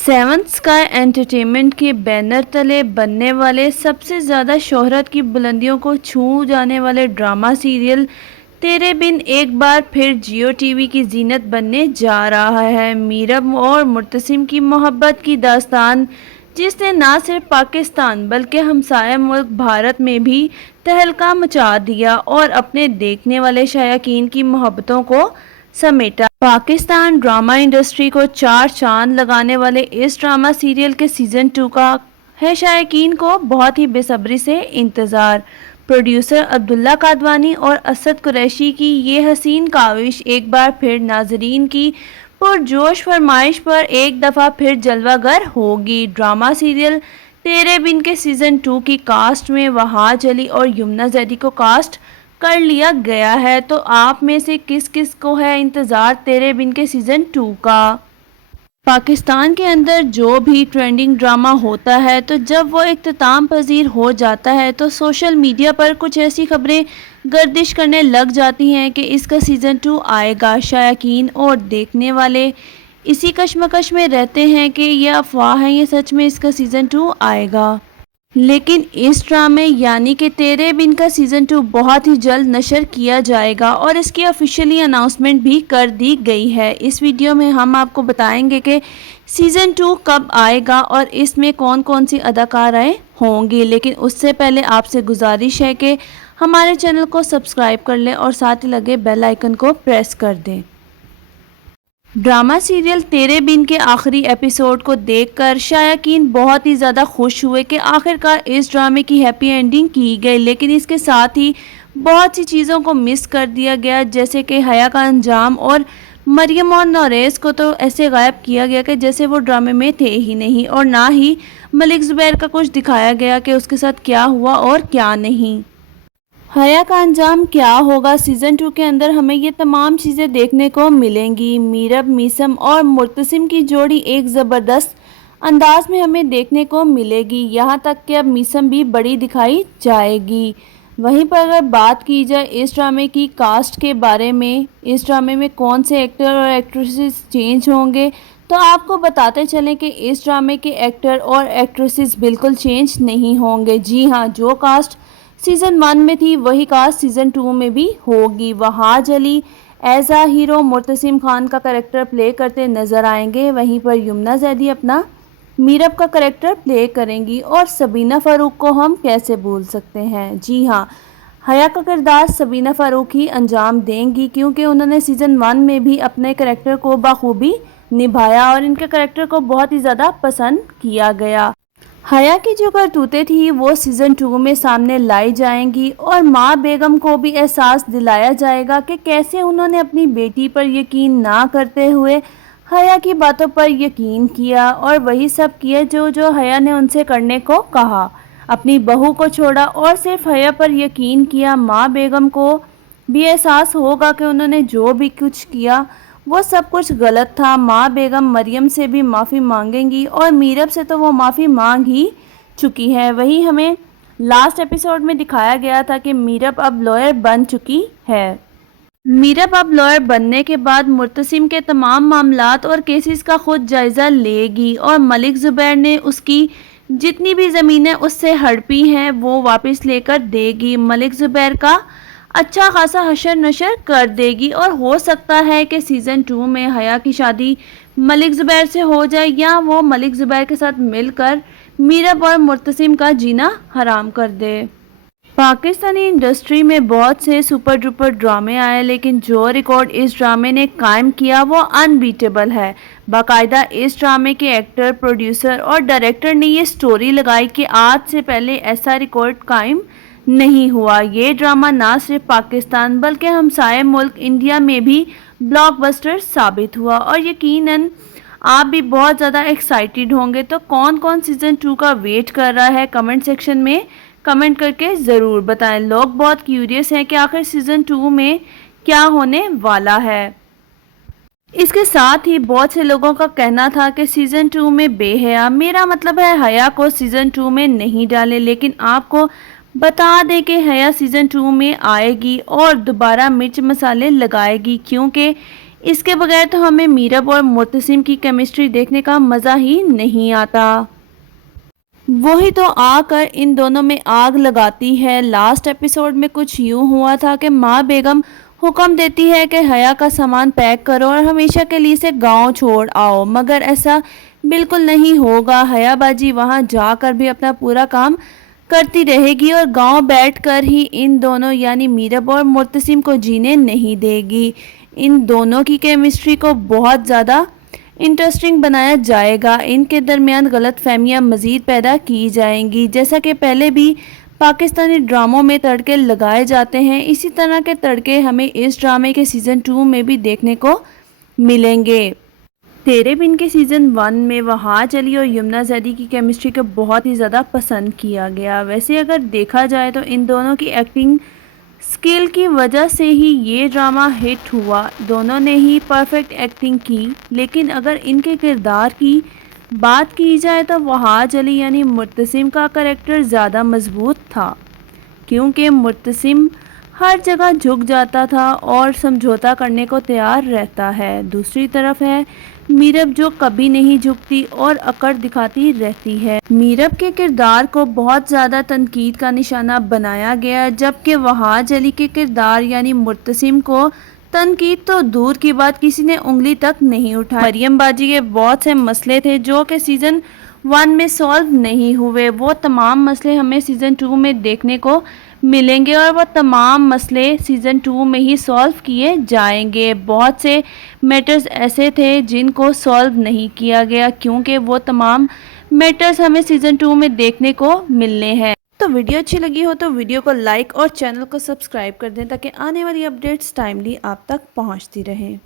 7 sky entertainment के banner तले बनने वाले सबसे ज़्यादा शोहरत की बुलंदियों को छू जाने वाले ड्रामा सीरियल तेरे बिन एक बार फिर जियो टीवी की जीनत बनने जा रहा है। मीरब और मुर्तसिम की मोहब्बत की दास्तान, जिसने ना सिर्फ पाकिस्तान बल्कि हमसाया मुल्क भारत में भी तहलका मचा दिया और अपने देखने वाले शायकीन की मोहब्बतों को समेटा। पाकिस्तान ड्रामा इंडस्ट्री को 4 चांद लगाने वाले इस ड्रामा सीरियल के सीज़न 2 का है शायकीन को बहुत ही बेसब्री से इंतज़ार। प्रोड्यूसर अब्दुल्ला कादवानी और असद कुरैशी की ये हसीन काविश एक बार फिर नाजरीन की पुरजोश फरमाइश पर एक दफ़ा फिर जलवागर होगी। ड्रामा सीरियल तेरे बिन के सीज़न 2 की कास्ट में वहाज अली और यमुना जैदी को कास्ट कर लिया गया है। तो आप में से किस किस को है इंतज़ार तेरे बिन के सीज़न 2 का? पाकिस्तान के अंदर जो भी ट्रेंडिंग ड्रामा होता है तो जब वो इख्तिताम पजीर हो जाता है तो सोशल मीडिया पर कुछ ऐसी खबरें गर्दिश करने लग जाती हैं कि इसका सीज़न 2 आएगा। शायकीन और देखने वाले इसी कश्मकश में रहते हैं कि यह अफवाह है या सच में इसका सीज़न 2 आएगा। लेकिन इस ड्रामे यानी कि तेरे बिन का सीज़न 2 बहुत ही जल्द नशर किया जाएगा और इसकी ऑफिशियली अनाउंसमेंट भी कर दी गई है। इस वीडियो में हम आपको बताएंगे कि सीज़न 2 कब आएगा और इसमें कौन कौन सी अदाकाराएं होंगी। लेकिन उससे पहले आपसे गुजारिश है कि हमारे चैनल को सब्सक्राइब कर लें और साथ ही लगे बेल आइकन को प्रेस कर दें। ड्रामा सीरियल तेरे बिन के आखिरी एपिसोड को देखकर शायकीन बहुत ही ज़्यादा खुश हुए कि आखिरकार इस ड्रामे की हैप्पी एंडिंग की गई। लेकिन इसके साथ ही बहुत सी चीज़ों को मिस कर दिया गया, जैसे कि हया का अंजाम और मरियम और नौरेस को तो ऐसे गायब किया गया कि जैसे वो ड्रामे में थे ही नहीं, और ना ही मलिक ज़ुबैर का कुछ दिखाया गया कि उसके साथ क्या हुआ और क्या नहीं। हया का अंजाम क्या होगा सीज़न 2 के अंदर, हमें ये तमाम चीज़ें देखने को मिलेंगी। मीरब, मीसम और मुर्तसिम की जोड़ी एक ज़बरदस्त अंदाज में हमें देखने को मिलेगी। यहाँ तक कि अब मीसम भी बड़ी दिखाई जाएगी। वहीं पर अगर बात की जाए इस ड्रामे की कास्ट के बारे में, इस ड्रामे में कौन से एक्टर और एक्ट्रेसेस चेंज होंगे, तो आपको बताते चलें कि इस ड्रामे के एक्टर और एक्ट्रेसेस बिल्कुल चेंज नहीं होंगे। जी हाँ, जो कास्ट सीज़न 1 में थी वही कास्ट सीज़न 2 में भी होगी। वहाज अली एज आ हीरो मुर्तसिम खान का करैक्टर प्ले करते नज़र आएंगे। वहीं पर यमुना जैदी अपना मीरब का करैक्टर प्ले करेंगी और सबीना फ़ारूक को हम कैसे भूल सकते हैं। जी हाँ, हया का किरदार सबीना फ़ारूक ही अंजाम देंगी, क्योंकि उन्होंने सीज़न 1 में भी अपने करैक्टर को बखूबी निभाया और इनके करैक्टर को बहुत ही ज़्यादा पसंद किया गया। हया की जो करतूतें थी वो सीज़न 2 में सामने लाई जाएंगी और माँ बेगम को भी एहसास दिलाया जाएगा कि कैसे उन्होंने अपनी बेटी पर यकीन ना करते हुए हया की बातों पर यकीन किया और वही सब किया जो हया ने उनसे करने को कहा। अपनी बहू को छोड़ा और सिर्फ हया पर यकीन किया। माँ बेगम को भी एहसास होगा कि उन्होंने जो भी कुछ किया वो सब कुछ गलत था। माँ बेगम मरियम से भी माफ़ी मांगेंगी और मीरब से तो वो माफ़ी मांग ही चुकी है। वही हमें लास्ट एपिसोड में दिखाया गया था कि मीरब अब लॉयर बन चुकी है। मीरब अब लॉयर बनने के बाद मुर्तसिम के तमाम मामलात और केसेस का खुद जायज़ा लेगी और मलिक ज़ुबैर ने उसकी जितनी भी ज़मीनें उससे हड़पी हैं वो वापस लेकर देगी। मलिक ज़ुबैर का अच्छा खासा हशर नशर कर देगी और हो सकता है कि सीज़न 2 में हया की शादी मलिक ज़ुबैर से हो जाए या वो मलिक ज़ुबैर के साथ मिलकर मीरब और मुर्तसिम का जीना हराम कर दे। पाकिस्तानी इंडस्ट्री में बहुत से सुपर डुपर ड्रामे आए, लेकिन जो रिकॉर्ड इस ड्रामे ने कायम किया वो अनबीटेबल है। बाकायदा इस ड्रामे के एक्टर, प्रोड्यूसर और डायरेक्टर ने ये स्टोरी लगाई कि आज से पहले ऐसा रिकॉर्ड कायम नहीं हुआ। ये ड्रामा ना सिर्फ पाकिस्तान बल्कि हमसाये मुल्क इंडिया में भी ब्लॉकबस्टर साबित हुआ और यकीनन आप भी बहुत ज़्यादा एक्साइटेड होंगे। तो कौन कौन सीज़न 2 का वेट कर रहा है, कमेंट सेक्शन में कमेंट करके ज़रूर बताएं। लोग बहुत क्यूरियस हैं कि आखिर सीज़न 2 में क्या होने वाला है। इसके साथ ही बहुत से लोगों का कहना था कि सीज़न 2 में बेहया, मेरा मतलब है हया को सीज़न 2 में नहीं डाले, लेकिन आपको बता दें कि हया सीज़न 2 में आएगी और दोबारा मिर्च मसाले लगाएगी, क्योंकि اس کے بغیر تو ہمیں میرب اور مرتسم کی کیمسٹری دیکھنے کا مزہ ہی نہیں آتا۔ وہی تو آ کر ان دونوں میں آگ لگاتی ہے۔ لاسٹ ایپیسوڈ میں کچھ یوں ہوا تھا کہ ماں بیگم حکم دیتی ہے کہ حیا کا سامان پیک کرو اور ہمیشہ کے لیے اسے گاؤں چھوڑ آؤ، مگر ایسا بالکل نہیں ہوگا۔ حیا باجی وہاں جا کر بھی اپنا پورا کام کرتی رہے گی اور گاؤں بیٹھ کر ہی ان دونوں یعنی میرب اور مرتسم کو جینے نہیں دے گی۔ ان دونوں کی کیمسٹری کو بہت زیادہ انٹرسٹنگ بنایا جائے گا۔ ان کے درمیان غلط فہمیاں مزید پیدا کی جائیں گی۔ جیسا کہ پہلے بھی پاکستانی ڈراموں میں تڑکے لگائے جاتے ہیں، اسی طرح کے تڑکے ہمیں اس ڈرامے کے سیزن 2 میں بھی دیکھنے کو ملیں گے۔ تیرے بن کے سیزن 1 میں وہاج علی اور یمنا زیدی کی کیمسٹری کو بہت ہی زیادہ پسند کیا گیا۔ ویسے اگر دیکھا جائے تو ان دونوں کی ایکٹنگ سکل کی وجہ سے ہی یہ ڈرامہ ہٹ ہوا۔ دونوں نے ہی پرفیکٹ ایکٹنگ کی، لیکن اگر ان کے کردار کی بات کی جائے تو وہاج علی یعنی مرتسم کا کریکٹر زیادہ مضبوط تھا، کیونکہ مرتسم ہر جگہ جھک جاتا تھا اور سمجھوتا کرنے کو تیار رہتا ہے۔ دوسری طرف ہے میرب جو کبھی نہیں جھکتی اور اکڑ دکھاتی رہتی ہے۔ میرب کے کردار کو بہت زیادہ تنقید کا نشانہ بنایا گیا، جبکہ وہاج علی کے کردار یعنی مرتسم کو تنقید تو دور کی بات کسی نے انگلی تک نہیں اٹھائی۔ مریم باجی کے بہت سے مسئلے تھے جو کہ سیزن 1 میں سالو نہیں ہوئے، وہ تمام مسئلے ہمیں سیزن 2 میں دیکھنے کو ملیں گے اور وہ تمام مسئلے سیزن 2 میں ہی سالو کیے جائیں گے۔ بہت سے میٹرز ایسے تھے جن کو سالو نہیں کیا گیا، کیونکہ وہ تمام میٹرز ہمیں سیزن 2 میں دیکھنے کو ملنے ہیں۔ تو ویڈیو اچھی لگی ہو تو ویڈیو کو لائک اور چینل کو سبسکرائب کر دیں تاکہ آنے والی اپڈیٹس ٹائملی آپ تک پہنچتی رہیں۔